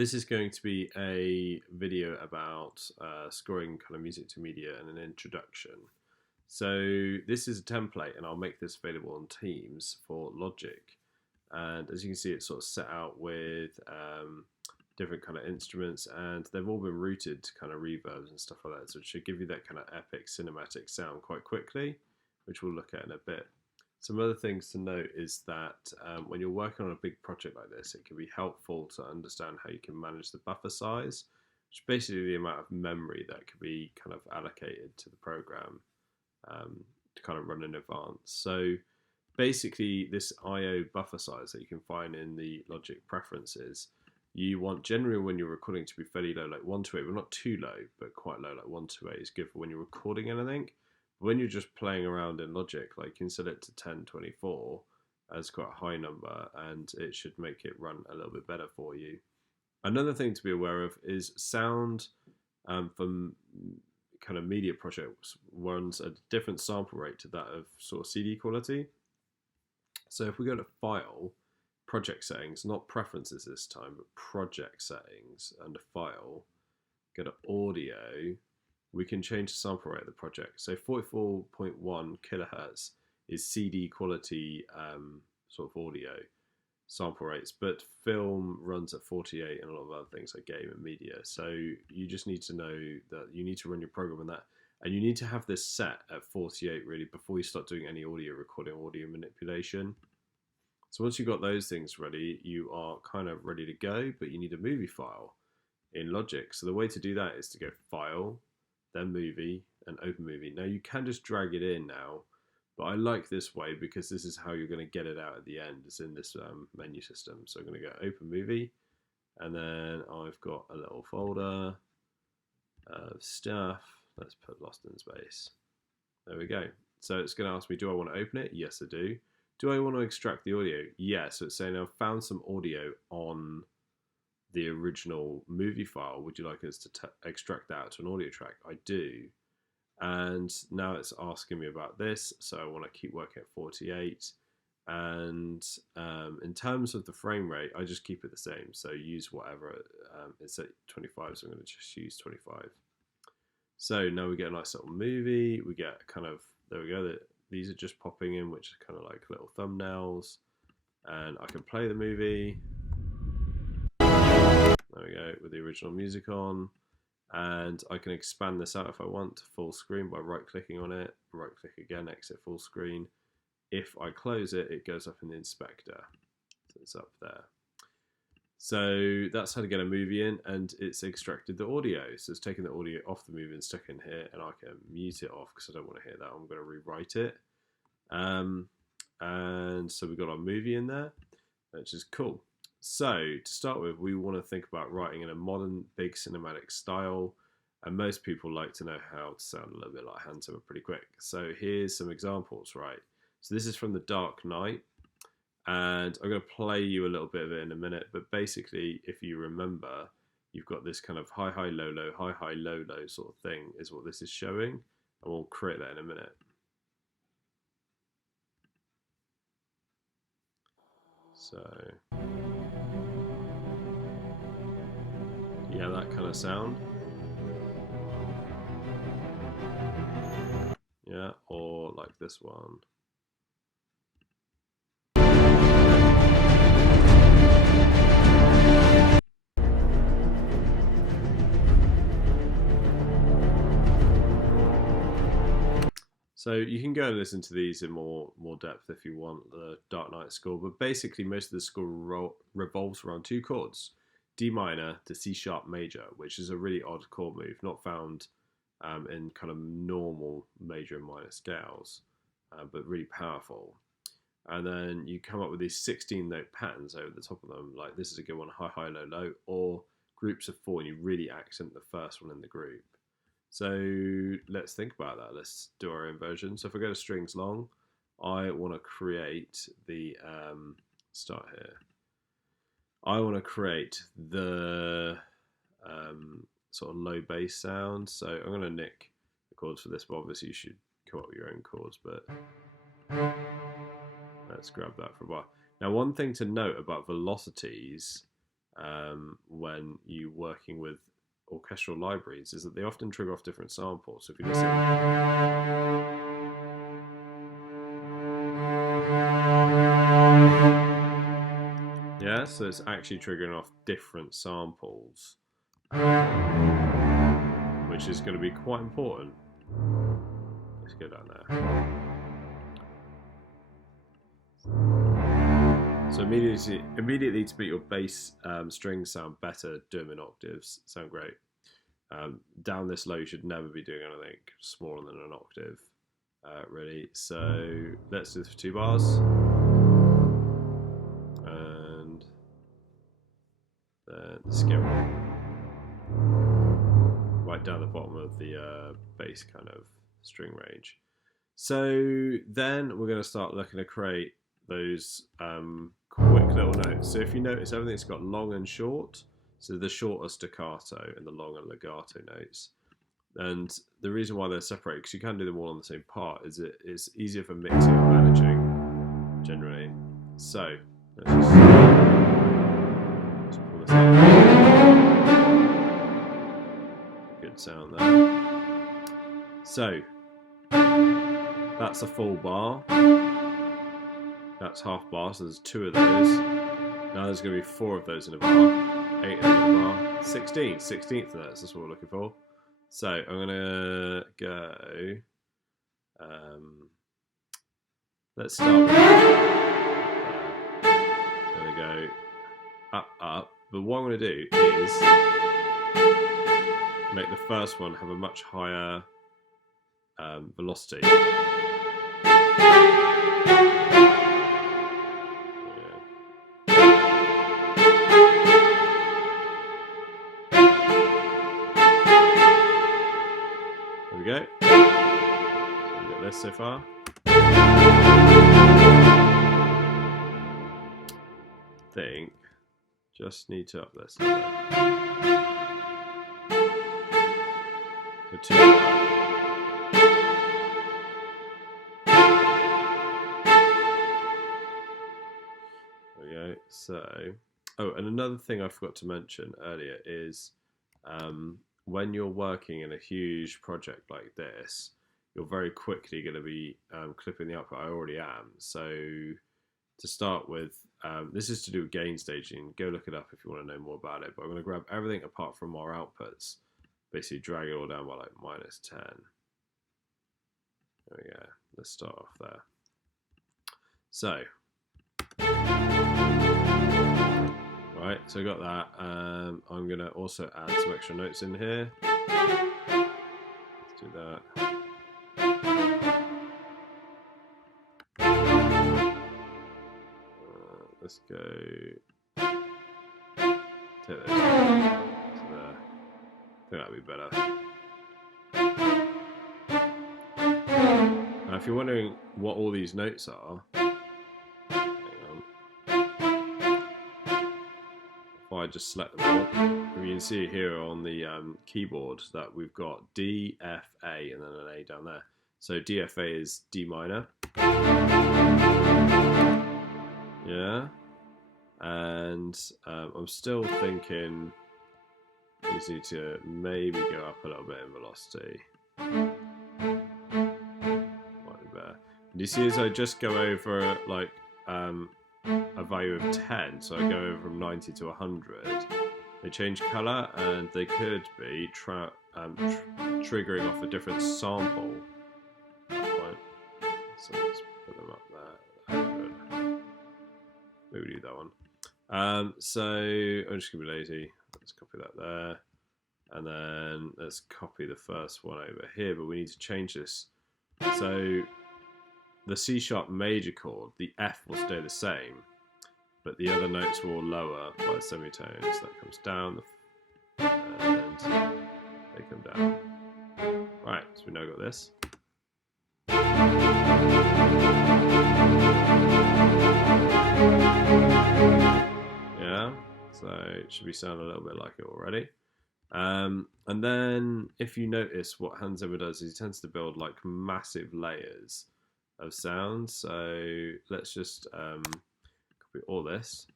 This is going to be a video about scoring kind of music to media and an introduction. So this is a template and I'll make this available on Teams for Logic. And as you can see, it's sort of set out with different kind of instruments, and they've all been routed to kind of reverbs and stuff like that. So it should give you that kind of epic cinematic sound quite quickly, which we'll look at in a bit. Some other things to note is that when you're working on a big project like this, it can be helpful to understand how you can manage the buffer size, which is basically the amount of memory that can be kind of allocated to the program to kind of run in advance. So basically this I/O buffer size that you can find in the Logic preferences, you want generally when you're recording to be fairly low, like 128, but not too low, but quite low, like 128 is good for when you're recording anything. When you're just playing around in Logic, like you can set it to 1024 as quite a high number, and it should make it run a little bit better for you. Another thing to be aware of is sound from kind of media projects runs a different sample rate to that of sort of CD quality. So if we go to File, Project Settings, not Preferences this time, but Project Settings, under File, go to Audio, we can change the sample rate of the project. So 44.1 kilohertz is CD quality sort of audio sample rates, but film runs at 48 and a lot of other things like game and media. So you just need to know that you need to run your program on that, and you need to have this set at 48 really before you start doing any audio recording, audio manipulation. So once you've got those things ready, you are kind of ready to go, but you need a movie file in Logic. So the way to do that is to go File, then Movie, and Open Movie. Now you can just drag it in now, but I like this way because this is how you're going to get it out at the end. It's in this menu system. So I'm going to go Open Movie, and then I've got a little folder of stuff. Let's put Lost in Space. There we go. So it's going to ask me, do I want to open it? Yes, I do. Do I want to extract the audio? Yes. So it's saying I've found some audio on the original movie file. Would you like us to extract that to an audio track? I do. And now it's asking me about this. So I want to keep working at 48. And in terms of the frame rate, I just keep it the same. So use whatever. It's at 25, so I'm going to just use 25. So now we get a nice little movie. We get kind of, there we go. These are just popping in, which is kind of like little thumbnails. And I can play the movie. There we go, with the original music on. And I can expand this out if I want to full screen by right-clicking on it. Right-click again, exit full screen. If I close it, it goes up in the inspector. So it's up there. So that's how to get a movie in, and it's extracted the audio. So it's taken the audio off the movie and stuck in here, and I can mute it off because I don't want to hear that. I'm going to rewrite it. And so we've got our movie in there, which is cool. So to start with, we want to think about writing in a modern, big cinematic style, and most people like to know how to sound a little bit like Hans Zimmer pretty quick. So here's some examples, right? So this is from The Dark Knight, and I'm going to play you a little bit of it in a minute, but basically, if you remember, you've got this kind of high, high, low, low, high, high, low, low sort of thing is what this is showing, and we'll create that in a minute. So yeah, that kind of sound. Yeah, or like this one. So you can go and listen to these in more depth if you want the Dark Knight score, but basically most of the score revolves around two chords, D minor to C sharp major, which is a really odd chord move, not found in kind of normal major and minor scales, but really powerful. And then you come up with these 16-note patterns over the top of them, like this is a good one, high, high, low, low, or groups of four, and you really accent the first one in the group. So let's think about that. Let's do our own version. So if I go to strings long, I want to create the, start here. I want to create the sort of low bass sound. So I'm going to nick the chords for this, but obviously you should come up with your own chords, but let's grab that for a while. Now, one thing to note about velocities when you're working with orchestral libraries is that they often trigger off different samples. So if you listen, yeah, so it's actually triggering off different samples, which is going to be quite important. Let's go down there. So immediately to make your bass strings sound better, do them in octaves. Sound great. Down this low, you should never be doing anything smaller than an octave, really. So let's do this for 2 bars. And then the scale right down the bottom of the bass kind of string range. So then we're going to start looking to create those quick little notes. So if you notice, everything's got long and short. So the short are staccato and the long are legato notes. And the reason why they're separated, because you can do them all on the same part, is it's easier for mixing and managing generally. So let's just pull this up. Good sound there. So that's a full bar. That's half bar, so there's 2 of those. Now there's going to be 4 of those in a bar, 8 in a bar, 16. 16th of those, that's what we're looking for. So I'm going to go, let's start with, going to go up, up. But what I'm going to do is make the first one have a much higher velocity. There we go. So we've got this so far. Think just need to up this a little bit. So 2. There we go. So, oh, and another thing I forgot to mention earlier is when you're working in a huge project like this, you're very quickly going to be clipping the output. I already am. So to start with, this is to do with gain staging. Go look it up if you want to know more about it. But I'm going to grab everything apart from our outputs, basically drag it all down by like -10. There we go. Let's start off there. So, right, so I got that. I'm going to also add some extra notes in here. Let's do that. Let's go. Take those to there. I think that'd be better. Now, if you're wondering what all these notes are, I just select them all. You can see here on the keyboard that we've got D, F, A, and then an A down there. So D, F, A is D minor. Yeah. And I'm still thinking these need to maybe go up a little bit in velocity. Might be better. And you see as I just go over like a value of 10, so I go over from 90 to 100, they change colour and they could be triggering off a different sample. Right. So let's put them up there. Good. Maybe do that one. So I'm just going to be lazy. Let's copy that there. And then let's copy the first one over here, but we need to change this. So the C sharp major chord, the F will stay the same, but the other notes will lower by semitones. That comes down, and they come down. Right, so we now got this. Yeah, so it should be sounding a little bit like it already. And then if you notice what Hans Zimmer does is he tends to build like massive layers of sound. So let's just copy all this.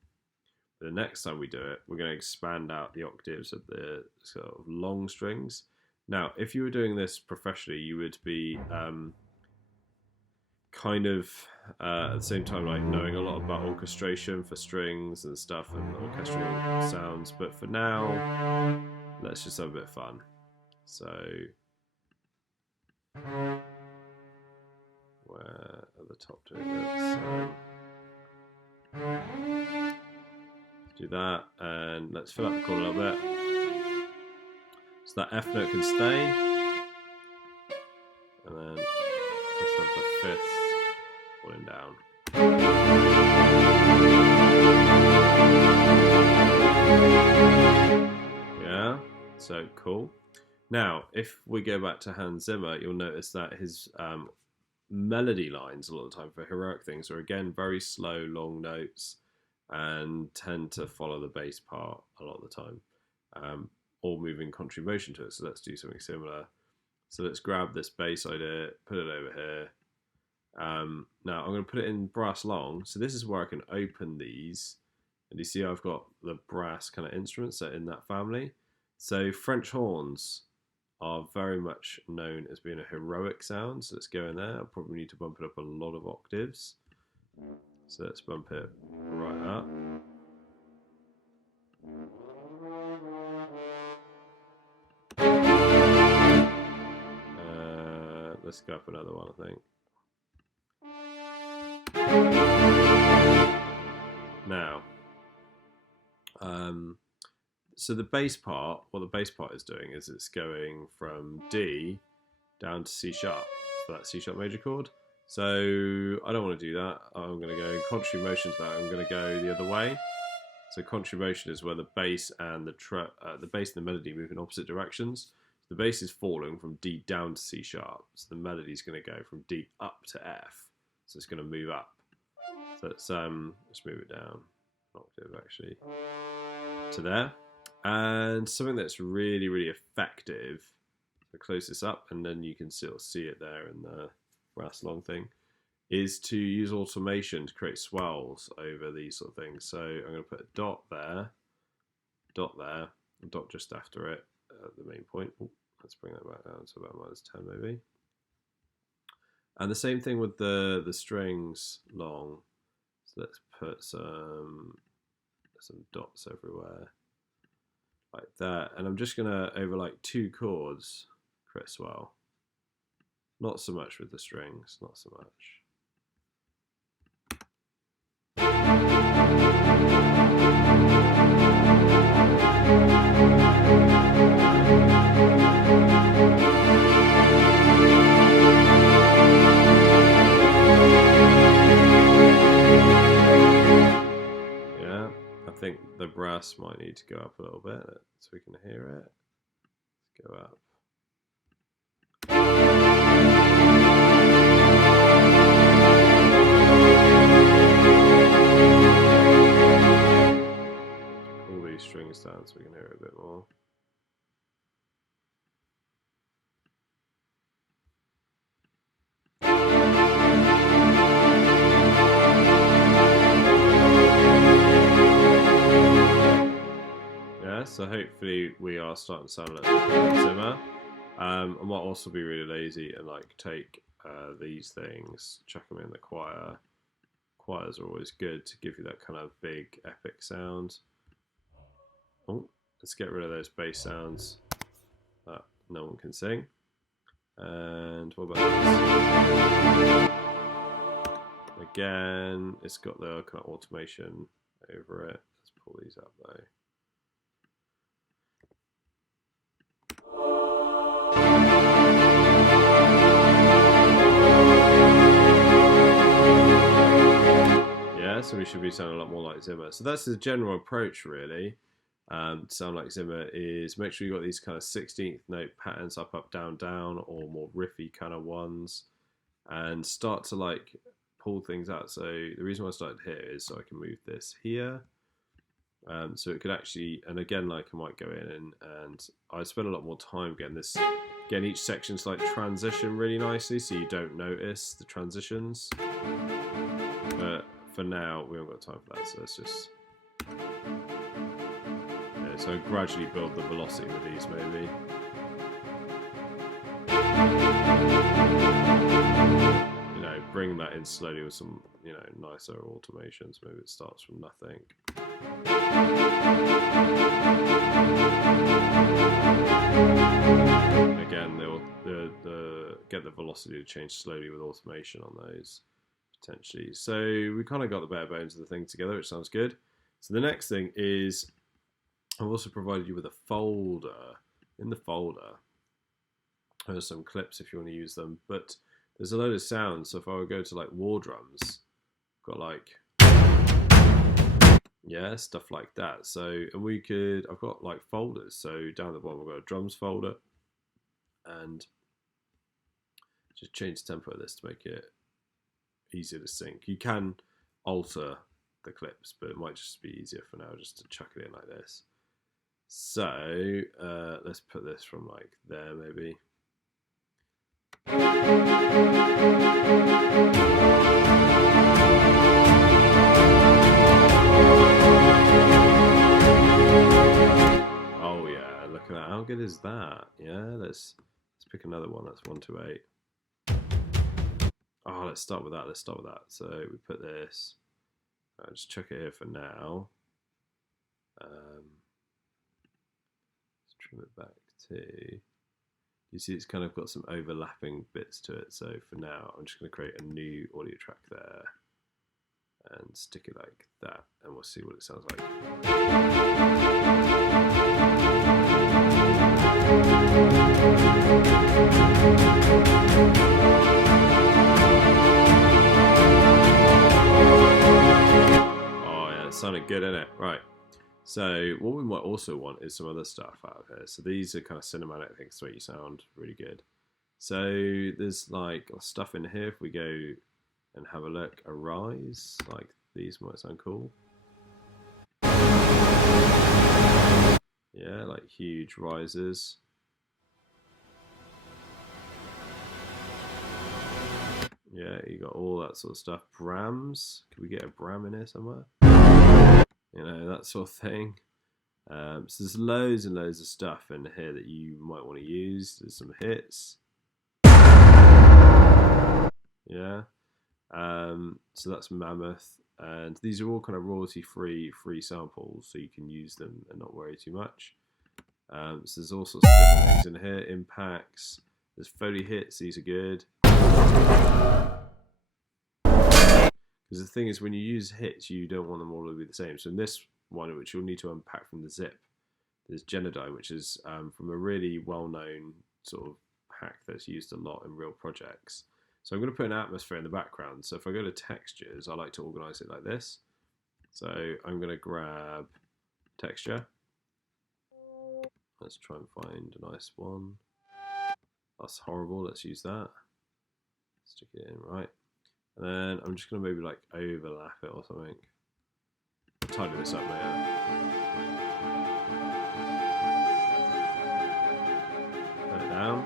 The next time we do it, we're going to expand out the octaves of the sort of long strings. Now, if you were doing this professionally, you would be kind of at the same time like knowing a lot about orchestration for strings and stuff and orchestral sounds. But for now, let's just have a bit of fun. So, where at the top do it? Do that, and let's fill up the chord a little bit. So that F note can stay, and then let's have the fifth falling down. Yeah, so cool. Now, if we go back to Hans Zimmer, you'll notice that his melody lines a lot of the time for heroic things are again very slow, long notes, and tend to follow the bass part a lot of the time, or moving contrary motion to it. So let's do something similar. So let's grab this bass idea, put it over here. Now I'm going to put it in brass long. So this is where I can open these, and you see I've got the brass kind of instruments that are in that family. So French horns are very much known as being a heroic sound. So let's go in there. I'll probably need to bump it up a lot of octaves. So let's bump it right up. Let's go up another one, I think. Now, so the bass part, what the bass part is doing is it's going from D down to C sharp for that C sharp major chord. So I don't want to do that. I'm going to go contrary motion to that. I'm going to go the other way. So contrary motion is where the bass and the bass and the melody move in opposite directions. The bass is falling from D down to C sharp. So the melody is going to go from D up to F. So it's going to move up. So let's move it down an octave actually to there. And something that's really, really effective. So close this up, and then you can still see it there in the brass long thing, is to use automation to create swells over these sort of things. So I'm going to put a dot there, a dot just after it at the main point. Ooh, let's bring that back down to about -10 maybe. And the same thing with the strings long. So let's put some dots everywhere like that. And I'm just going to, over like 2 chords, create a swell. Not so much with the strings, not so much. Yeah, I think the brass might need to go up a little bit so we can hear it. Let's go up. Pull these strings down so we can hear it a bit more. Yeah, so hopefully we are starting to sound a little bit Zimmer. I might also be really lazy and like take these things, chuck them in the choir. Choirs are always good to give you that kind of big epic sound. Oh, let's get rid of those bass sounds that no one can sing. And what about this? Again, it's got the kind of automation over it. Let's pull these up though. So we should be sounding a lot more like Zimmer. So that's the general approach really. To sound like Zimmer is make sure you've got these kind of 16th note patterns, up, up, down, down, or more riffy kind of ones, and start to like pull things out. So the reason why I started here is so I can move this here. So it could actually, and again, like I might go in and I spend a lot more time getting each section's like transition really nicely so you don't notice the transitions. But for now, we haven't got time for that, so let's just Yeah, so gradually build the velocity with these maybe. You know, bring that in slowly with some, you know, nicer automations. Maybe it starts from nothing. Again, they'll get the velocity to change slowly with automation on those, potentially. So we kind of got the bare bones of the thing together, which sounds good. So the next thing is I've also provided you with a folder. In the folder, there's some clips if you want to use them, but there's a load of sounds. So if I would go to like war drums, I've got like, yeah, stuff like that. So, and we could, I've got like folders. So down at the bottom, I've got a drums folder, and just change the tempo of this to make it easier to sync. You can alter the clips, but it might just be easier for now just to chuck it in like this. So let's put this from like there maybe. Oh yeah, look at that. How good is that? Yeah, let's pick another one. That's 128. Oh, let's start with that. Let's start with that. So we put this. I'll just chuck it here for now. Let's trim it back to. You see, it's kind of got some overlapping bits to it. So for now, I'm just going to create a new audio track there and stick it like that, and we'll see what it sounds like. Oh yeah, it sounded good, innit? Right. So what we might also want is some other stuff out of here. So these are kind of cinematic things to make you sound really good. So there's like stuff in here. If we go and have a look, a rise, like these might sound cool. Yeah, like huge rises. Yeah, you got all that sort of stuff. Brams, could we get a Bram in here somewhere? You know, that sort of thing. So there's loads and loads of stuff in here that you might want to use. There's some hits. Yeah. So that's Mammoth. And these are all kind of royalty-free samples, so you can use them and not worry too much. So there's all sorts of different things in here. Impacts. There's Foley hits. These are good. Because the thing is, when you use hits, you don't want them all to be the same. So in this one, which you'll need to unpack from the zip, there's Genodie, which is from a really well-known sort of hack that's used a lot in real projects. So I'm going to put an atmosphere in the background. So if I go to textures, I like to organize it like this. So I'm going to grab texture. Let's try and find a nice one. That's horrible. Let's use that. Stick it in, right. And then I'm just going to maybe like overlap it or something. I'll tidy this up later. Put it down.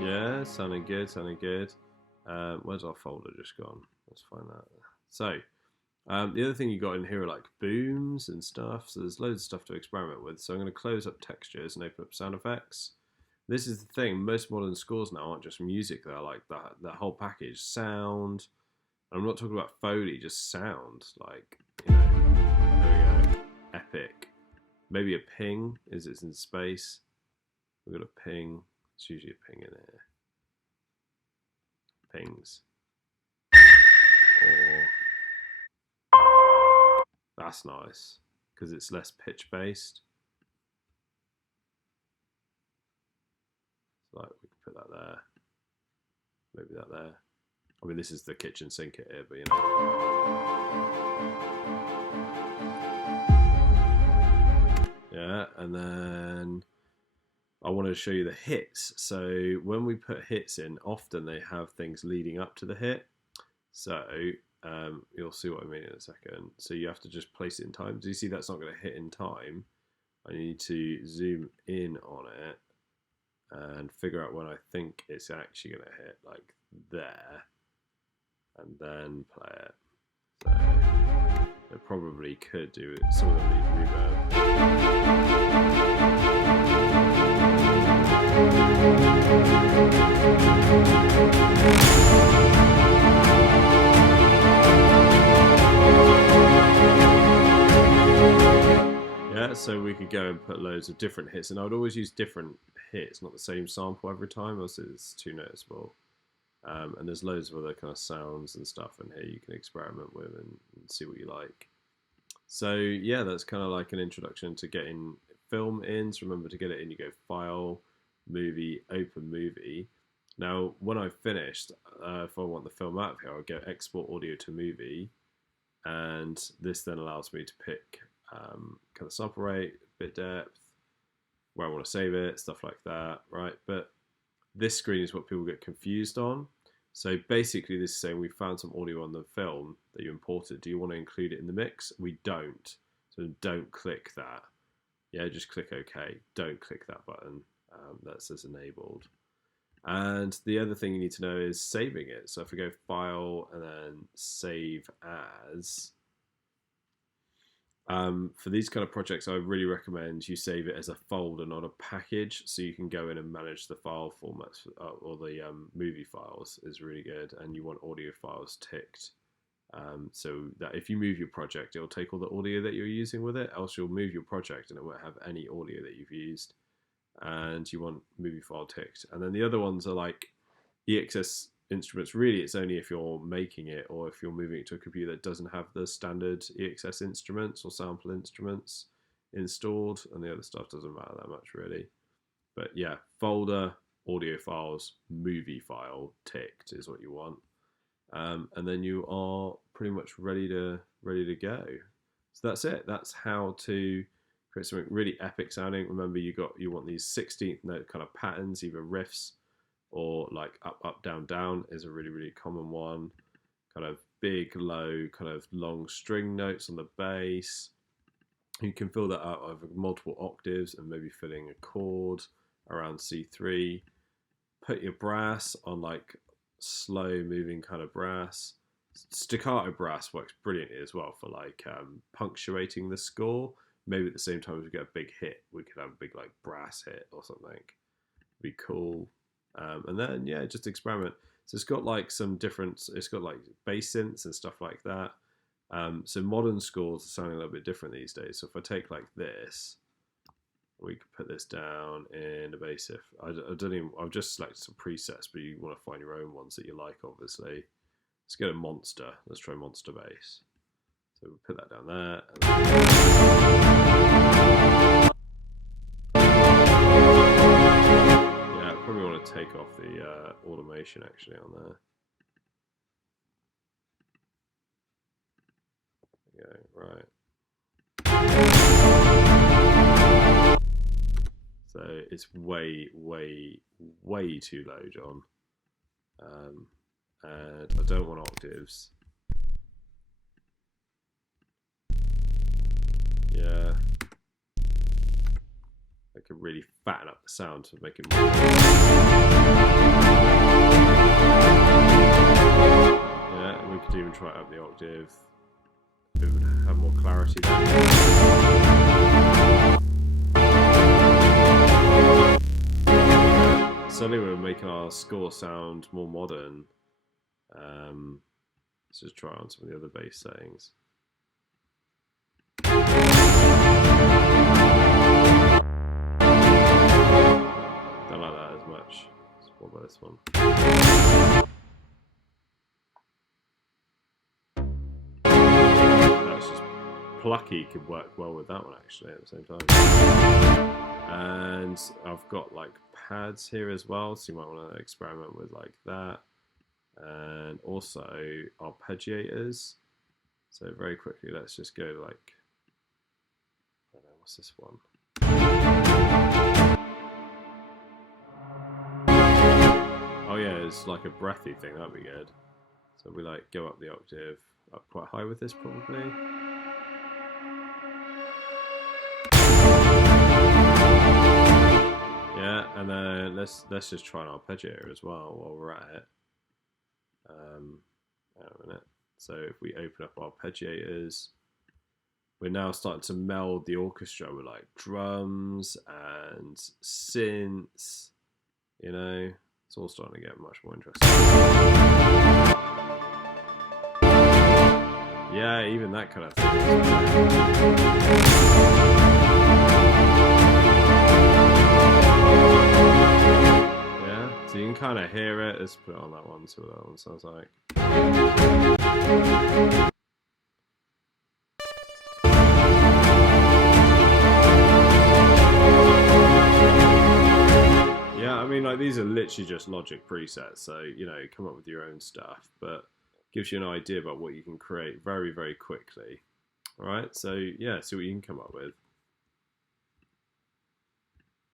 Yeah, sounding good, sounding good. Where's our folder just gone? Let's find that. So, the other thing you got in here are like booms and stuff. So there's loads of stuff to experiment with. So I'm going to close up textures and open up sound effects. This is the thing. Most modern scores now aren't just music. They're like the whole package. Sound. I'm not talking about Foley, just sound. Like, you know, there we go. Epic. Maybe a ping. Is it's in space? We've got a ping. It's usually a ping in here. Pings. Or that's nice because it's less pitch based. So like we can put that there. Maybe that there. I mean, this is the kitchen sink here, but you know. Yeah, and then I wanted to show you the hits. So when we put hits in, often they have things leading up to the hit. So You'll see what I mean in a second. So you have to just place it in time. Do you see that's not going to hit in time? I need to zoom in on it and figure out when I think it's actually going to hit, like there, and then play it. So it probably could do it. Some of them need Yeah, so we could go and put loads of different hits, and I would always use different hits, not the same sample every time, else it's too noticeable. And there's loads of other kind of sounds and stuff in here you can experiment with and see what you like. So yeah, that's kind of like an introduction to getting film in. So remember, to get it in, you go File, Movie, Open Movie. Now, when I've finished, if I want the film out of here, I'll go Export Audio to Movie, and this then allows me to pick kind of sample rate, bit depth, where I want to save it, stuff like that, right? But this screen is what people get confused on. So basically this is saying we found some audio on the film that you imported. Do you want to include it in the mix? We don't. So don't click that. Yeah, just click OK. Don't click that button. That says enabled. And the other thing you need to know is saving it. So if we go File and then Save As, for these kind of projects, I really recommend you save it as a folder, not a package, so you can go in and manage the file formats, or the movie files is really good, and you want audio files ticked, so that if you move your project, it'll take all the audio that you're using with it, else you'll move your project and it won't have any audio that you've used, and you want movie file ticked. And then the other ones are like EXS instruments. Really, it's only if you're making it or if you're moving it to a computer that doesn't have the standard EXS instruments or sample instruments installed, and the other stuff doesn't matter that much really. But yeah, folder, audio files, movie file ticked is what you want, and then you are pretty much ready to go. So that's it. That's how to create something really epic sounding. Remember, you want these 16th note kind of patterns, either riffs or like up, up, down, down is a really, really common one. Kind of big, low, kind of long string notes on the bass. You can fill that out over multiple octaves and maybe filling a chord around C3. Put your brass on like slow moving kind of brass. Staccato brass works brilliantly as well for like punctuating the score. Maybe at the same time as we get a big hit, we could have a big like brass hit or something. Be cool. And then yeah, just experiment. So it's got like some different, it's got like bass synths and stuff like that. So modern scores are sounding a little bit different these days. So if I take like this, we could put this down in a bass. If I don't even, I've just selected some presets, but you want to find your own ones that you like, obviously. Let's go to Monster. Let's try Monster Bass. So we'll put that down there. Yeah, I probably want to take off the automation actually on there. There we go, right. So it's way, way, way too low, John. And I don't want octaves. Yeah. I could really fatten up the sound to make it more. Yeah, and we could even try it up the octave. It would have more clarity there. Suddenly we're making our score sound more modern. Let's just try on some of the other bass settings. Don't like that as much. What about this one? That's just plucky, could work well with that one actually at the same time. And I've got like pads here as well, so you might want to experiment with like that. And also arpeggiators. So very quickly, let's just go to like, I don't know, what's this one? Oh yeah, it's like a breathy thing, that'd be good. So we like go up the octave up quite high with this probably. Yeah, and then let's just try an arpeggiator as well while we're at it. Hang on a minute. So if we open up arpeggiators, we're now starting to meld the orchestra with like drums and synths. You know, it's all starting to get much more interesting. Yeah, even that kind of thing. Yeah, so you can kind of hear it. Let's put it on that one, see what that one sounds like. Yeah, I mean, like these are literally just Logic presets, so you know, come up with your own stuff, but gives you an idea about what you can create very, very quickly. All right, so yeah, see what you can come up with.